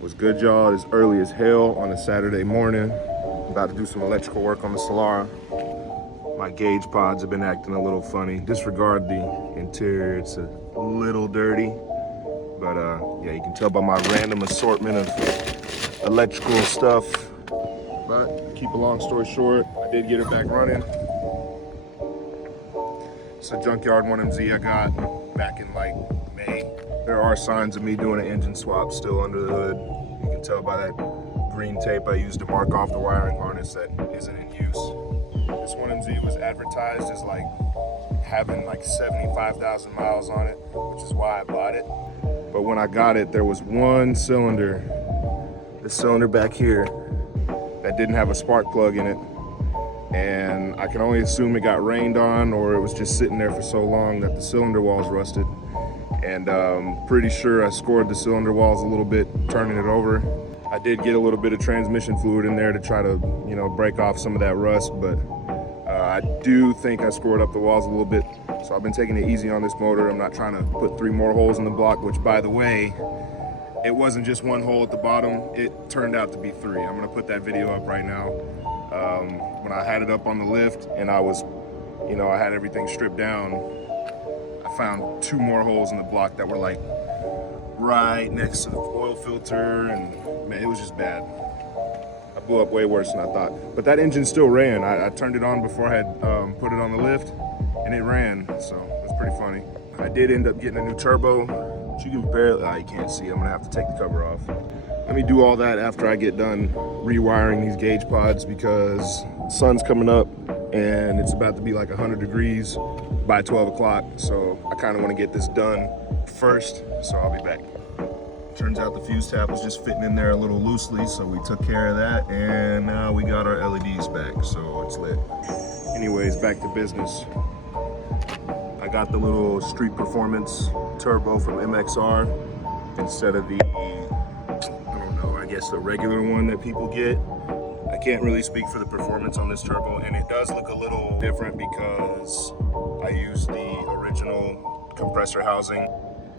What's good, y'all? It's early as hell on a Saturday morning. I'm about to do some electrical work on the Solara. My gauge pods have been acting a little funny. Disregard the interior, it's a little dirty. But yeah, you can tell by my random assortment of electrical stuff. But keep a long story short, I did get it back running. It's a Junkyard 1MZ I got back in like May. There are signs of me doing an engine swap still under the hood. You can tell by that green tape I used to mark off the wiring harness that isn't in use. This 1MZ was advertised as like having like 75,000 miles on it, which is why I bought it. But when I got it, there was one cylinder, the cylinder back here, that didn't have a spark plug in it. And I can only assume it got rained on or it was just sitting there for so long that the cylinder walls rusted. And pretty sure I scored the cylinder walls a little bit turning it over. I did get a little bit of transmission fluid in there to try to, you know, break off some of that rust, but I do think I scored up the walls a little bit. So I've been taking it easy on this motor. I'm not trying to put 3 more holes in the block, which, by the way, it wasn't just 1 hole at the bottom. It turned out to be 3. I'm gonna put that video up right now. When I had it up on the lift and I was, you know, I had everything stripped down, I found 2 more holes in the block that were like right next to the oil filter, and man, it was just bad. I blew up way worse than I thought. But that engine still ran. I turned it on before I had put it on the lift, and it ran, so it was pretty funny. I did end up getting a new turbo, but you can barely, you can't see, I'm gonna have to take the cover off. Let me do all that after I get done rewiring these gauge pods, because the sun's coming up and it's about to be like 100 degrees by 12 o'clock. So I kind of want to get this done first, so I'll be back. Turns out the fuse tab was just fitting in there a little loosely, so we took care of that, and now we got our LEDs back, so it's lit. Anyways, back to business. I got the little Street Performance turbo from MXR instead of the, I guess the regular one that people get. I can't really speak for the performance on this turbo, and it does look a little different because I used the original compressor housing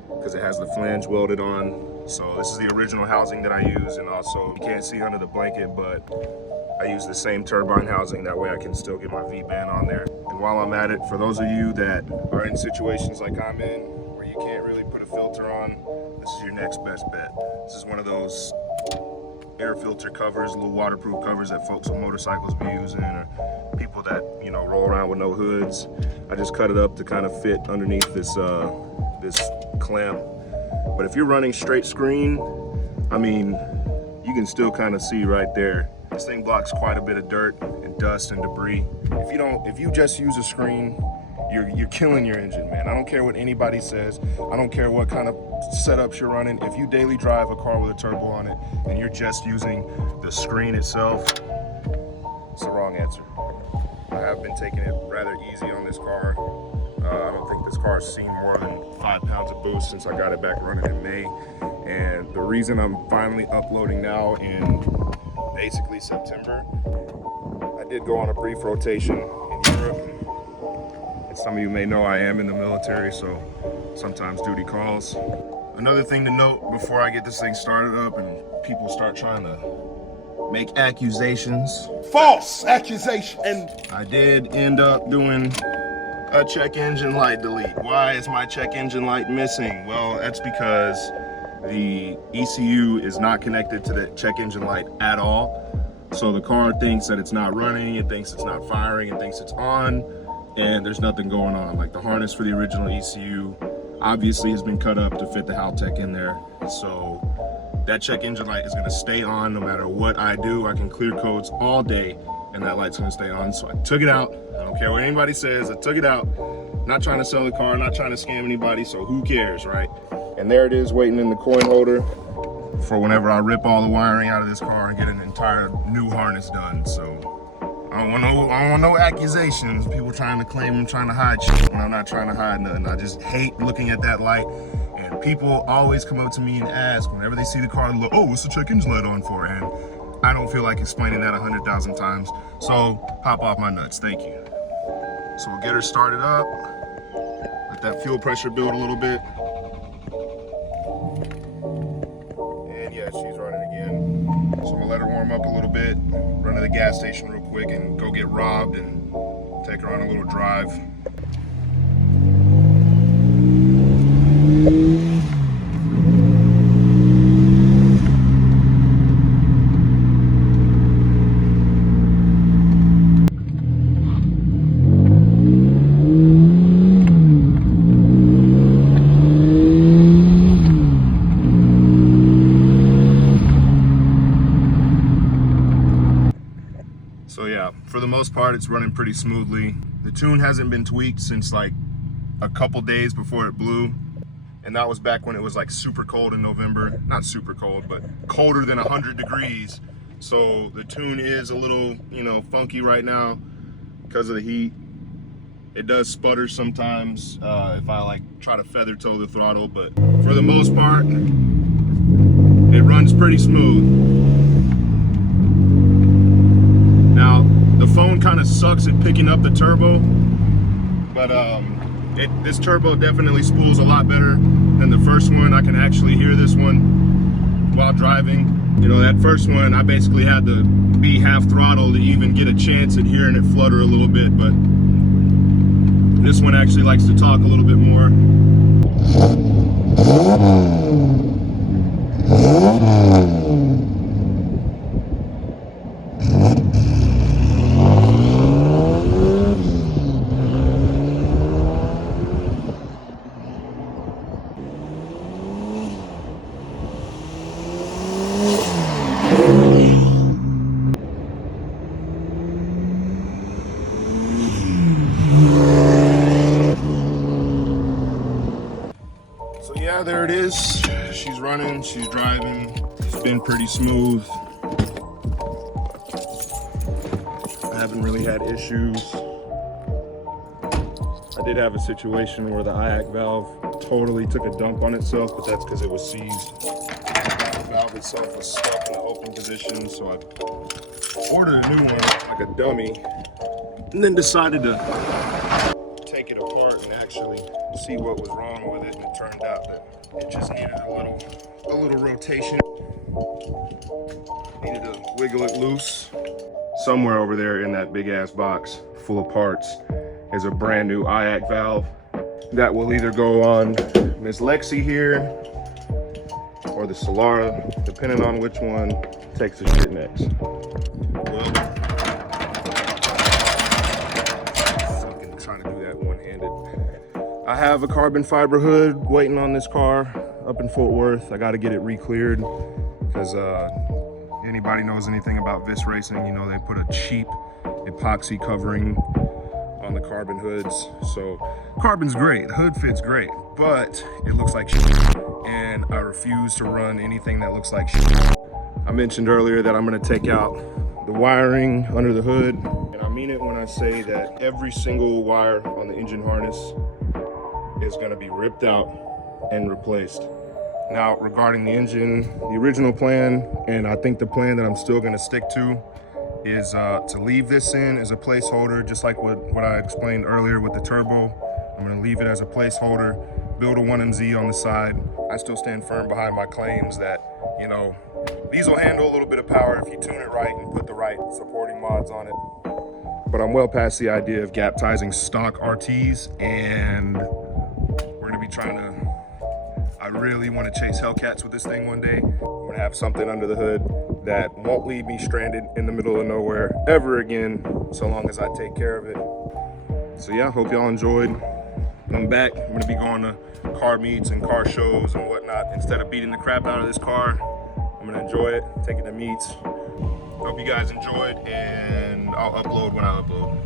because it has the flange welded on. So this is the original housing that I use, and also you can't see under the blanket, but I use the same turbine housing. That way I can still get my V-band on there. And while I'm at it, for those of you that are in situations like I'm in, where you can't really put a filter on, this is your next best bet. This is one of those air filter covers, little waterproof covers that folks on motorcycles be using, or people that, you know, roll around with no hoods. I just cut it up to kind of fit underneath this this clamp. But if you're running straight screen, I mean, you can still kind of see right there. This thing blocks quite a bit of dirt and dust and debris. If you just use a screen, you're killing your engine, man. I don't care what anybody says. I don't care what kind of setups you're running. If you daily drive a car with a turbo on it and you're just using the screen itself, it's the wrong answer. I have been taking it rather easy on this car. I don't think this car's seen more than 5 pounds of boost since I got it back running in May. And the reason I'm finally uploading now in basically September, I did go on a brief rotation in Europe. Some of you may know I am in the military, so sometimes duty calls. Another thing to note before I get this thing started up and people start trying to make accusations. False accusation. And I did end up doing a check engine light delete. Why is my check engine light missing? Well, that's because the ECU is not connected to the check engine light at all. So the car thinks that it's not running, it thinks it's not firing, it thinks it's on, and there's nothing going on. Like the harness for the original ECU obviously has been cut up to fit the Haltech in there. So that check engine light is gonna stay on no matter what I do. I can clear codes all day and that light's gonna stay on. So I took it out. I don't care what anybody says, I took it out. Not trying to sell the car, not trying to scam anybody, so who cares, right? And there it is waiting in the coin holder for whenever I rip all the wiring out of this car and get an entire new harness done. So I don't want no accusations. People trying to claim I'm trying to hide shit when I'm not trying to hide nothing. I just hate looking at that light. And people always come up to me and ask whenever they see the car, look, oh, what's the check engine light on for? And I don't feel like explaining that 100,000 times. So pop off my nuts, thank you. So we'll get her started up. Let that fuel pressure build a little bit. And yeah, yeah, she's running again. So I'm gonna let her warm up a little bit, run to the gas station real quick and go get robbed and take her on a little drive. So yeah, for the most part, it's running pretty smoothly. The tune hasn't been tweaked since like a couple days before it blew. And that was back when it was like super cold in November. Not super cold, but colder than 100 degrees. So the tune is a little, you know, funky right now because of the heat. It does sputter sometimes if I like try to feather toe the throttle, but for the most part, it runs pretty smooth. Now, the phone kind of sucks at picking up the turbo, but this turbo definitely spools a lot better than the first one. I can actually hear this one while driving. You know, that first one, I basically had to be half throttle to even get a chance at hearing it flutter a little bit, but this one actually likes to talk a little bit more. So yeah, there it is. She's running, she's driving. It's been pretty smooth. I haven't really had issues. I did have a situation where the IAC valve totally took a dump on itself, but that's because it was seized. The valve itself was stuck in the open position, so I ordered a new one, like a dummy, and then decided to take it apart and actually see what was wrong with it, and it turned out that it just needed a little rotation. Needed to wiggle it loose. Somewhere over there in that big ass box full of parts is a brand new IAC valve that will either go on Miss Lexi here or the Solara, depending on which one takes the shit next. Well, fucking trying to do that one-handed. I have a carbon fiber hood waiting on this car up in Fort Worth. I got to get it re-cleared because anybody knows anything about Vis racing, you know they put a cheap epoxy covering on the carbon hoods. So carbon's great, the hood fits great, but it looks like shit, and I refuse to run anything that looks like shit. I mentioned earlier that I'm gonna take out the wiring under the hood, and I mean it when I say that every single wire on the engine harness is gonna be ripped out and replaced. Now, regarding the engine, the original plan, and I think the plan that I'm still gonna stick to, is to leave this in as a placeholder, just like what I explained earlier with the turbo. I'm gonna leave it as a placeholder, build a 1MZ on the side. I still stand firm behind my claims that, you know, these will handle a little bit of power if you tune it right and put the right supporting mods on it. But I'm well past the idea of gap-tizing stock RTs, and we're gonna be trying to, I really want to chase Hellcats with this thing one day. I'm gonna have something under the hood that won't leave me stranded in the middle of nowhere ever again, so long as I take care of it. So yeah, hope y'all enjoyed. When I'm back, I'm gonna be going to car meets and car shows and whatnot. Instead of beating the crap out of this car, I'm gonna enjoy it, take it to meets. Hope you guys enjoyed, and I'll upload when I upload.